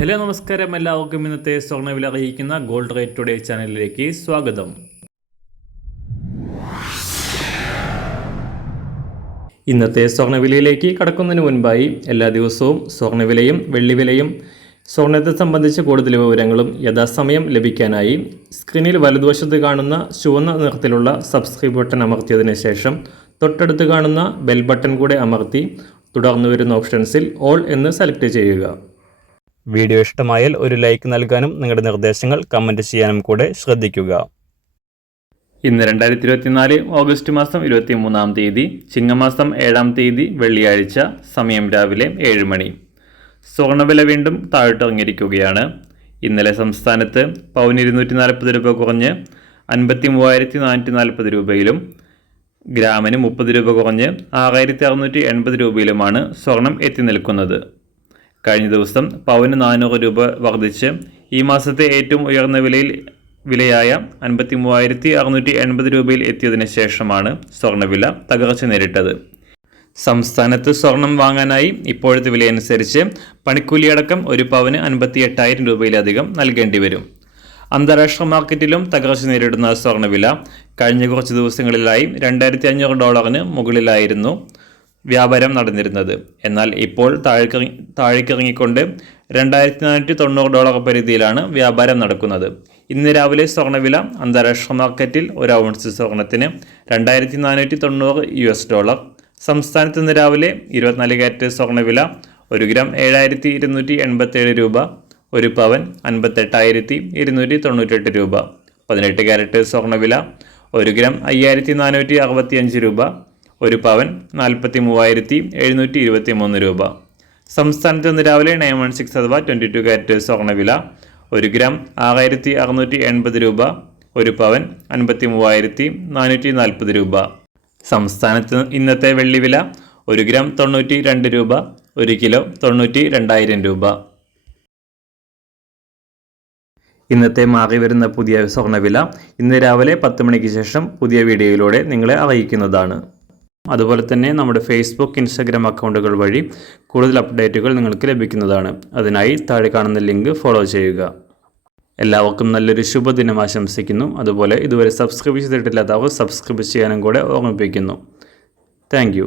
Hello നമസ്കാരം, എല്ലാവർക്കും ഇന്നത്തെ സ്വർണ്ണവില അറിയിക്കുന്ന ഗോൾഡ് റേറ്റ് ടുഡേ ചാനലിലേക്ക് സ്വാഗതം. ഇന്നത്തെ സ്വർണ്ണവിലയിലേക്ക് കടക്കുന്നതിന് മുൻപായി എല്ലാ ദിവസവും സ്വർണ്ണവിലയും വെള്ളിവിലയും സ്വർണ്ണത്തെ സംബന്ധിച്ച കൂടുതൽ വിവരങ്ങളും യഥാസമയം ലഭിക്കാനായി സ്ക്രീനിൽ വലതുവശത്ത് കാണുന്ന ചുവന്ന നിറത്തിലുള്ള സബ്സ്ക്രൈബ് ബട്ടൺ അമർത്തിയതിനു ശേഷം തൊട്ടടുത്ത് കാണുന്ന ബെൽ ബട്ടൺ കൂടെ അമർത്തി തുടർന്ന് വരുന്ന ഓപ്ഷൻസിൽ ഓൾ എന്ന് സെലക്ട് ചെയ്യുക. വീഡിയോ ഇഷ്ടമായാൽ ഒരു ലൈക്ക് നൽകാനും നിങ്ങളുടെ നിർദ്ദേശങ്ങൾ കമൻറ്റ് ചെയ്യാനും കൂടെ ശ്രദ്ധിക്കുക. ഇന്ന് 2024 ഓഗസ്റ്റ് മാസം 23-ാം തീയതി ചിങ്ങമാസം 7-ാം തീയതി വെള്ളിയാഴ്ച, സമയം രാവിലെ 7 മണി. സ്വർണ്ണവില വീണ്ടും താഴോട്ടിറങ്ങിയിരിക്കുകയാണ്. ഇന്നലെ സംസ്ഥാനത്ത് പൗന് 240 രൂപ കുറഞ്ഞ് 53,440 രൂപയിലും ഗ്രാമിന് 30 രൂപ കുറഞ്ഞ് 6,680 രൂപയിലുമാണ് സ്വർണം എത്തി നിൽക്കുന്നത്. കഴിഞ്ഞ ദിവസം പവന് 400 രൂപ വർദ്ധിച്ച് ഈ മാസത്തെ ഏറ്റവും ഉയർന്ന വിലയായ 53,680 രൂപയിൽ എത്തിയതിനു ശേഷമാണ് സ്വർണ്ണവില തകർച്ച നേരിട്ടത്. സംസ്ഥാനത്ത് സ്വർണം വാങ്ങാനായി ഇപ്പോഴത്തെ വിലയനുസരിച്ച് പണിക്കൂലിയടക്കം ഒരു പവന് 58,000 രൂപയിലധികം നൽകേണ്ടി വരും. അന്താരാഷ്ട്ര മാർക്കറ്റിലും തകർച്ച നേരിടുന്ന സ്വർണ്ണവില കഴിഞ്ഞ കുറച്ച് ദിവസങ്ങളിലായി $2,500 മുകളിലായിരുന്നു വ്യാപാരം നടന്നിരുന്നത്. എന്നാൽ ഇപ്പോൾ താഴേക്കിറങ്ങിക്കൊണ്ട് $2,490 പരിധിയിലാണ് വ്യാപാരം നടക്കുന്നത്. ഇന്ന് രാവിലെ സ്വർണ്ണവില അന്താരാഷ്ട്ര മാർക്കറ്റിൽ ഒരു ഔൺസ് സ്വർണത്തിന് $2,490. സംസ്ഥാനത്ത് ഇന്ന് രാവിലെ 24 കാരറ്റ് സ്വർണ്ണവില 1 ഗ്രാം 7,287 രൂപ, ഒരു പവൻ 58,298 രൂപ. 18 കാരറ്റ് സ്വർണ്ണവില 1 ഗ്രാം 5,465 രൂപ, ഒരു പവൻ 43,723 രൂപ. സംസ്ഥാനത്ത് ഇന്ന് രാവിലെ 916 അഥവാ 22 കാരറ്റ് സ്വർണ്ണവില 1 ഗ്രാം 6,680 രൂപ, ഒരു പവൻ 53,440 രൂപ. സംസ്ഥാനത്ത് ഇന്നത്തെ വെള്ളിവില 1 ഗ്രാം 92 രൂപ, 1 കിലോ 92,000 രൂപ. ഇന്നത്തെ മാറി വരുന്ന പുതിയ സ്വർണ്ണവില ഇന്ന് രാവിലെ 10 മണിക്ക് ശേഷം പുതിയ വീഡിയോയിലൂടെ നിങ്ങളെ അറിയിക്കുന്നതാണ്. അതുപോലെ തന്നെ നമ്മുടെ ഫേസ്ബുക്ക്, ഇൻസ്റ്റാഗ്രാം അക്കൗണ്ടുകൾ വഴി കൂടുതൽ അപ്ഡേറ്റുകൾ നിങ്ങൾക്ക് ലഭിക്കുന്നതാണ്. അതിനായി താഴെ കാണുന്ന ലിങ്ക് ഫോളോ ചെയ്യുക. എല്ലാവർക്കും നല്ലൊരു ശുഭദിനം ആശംസിക്കുന്നു. അതുപോലെ ഇതുവരെ സബ്സ്ക്രൈബ് ചെയ്തിട്ടില്ലാത്തവർ സബ്സ്ക്രൈബ് ചെയ്യാനും കൂടെ ഓർമ്മിപ്പിക്കുന്നു. താങ്ക്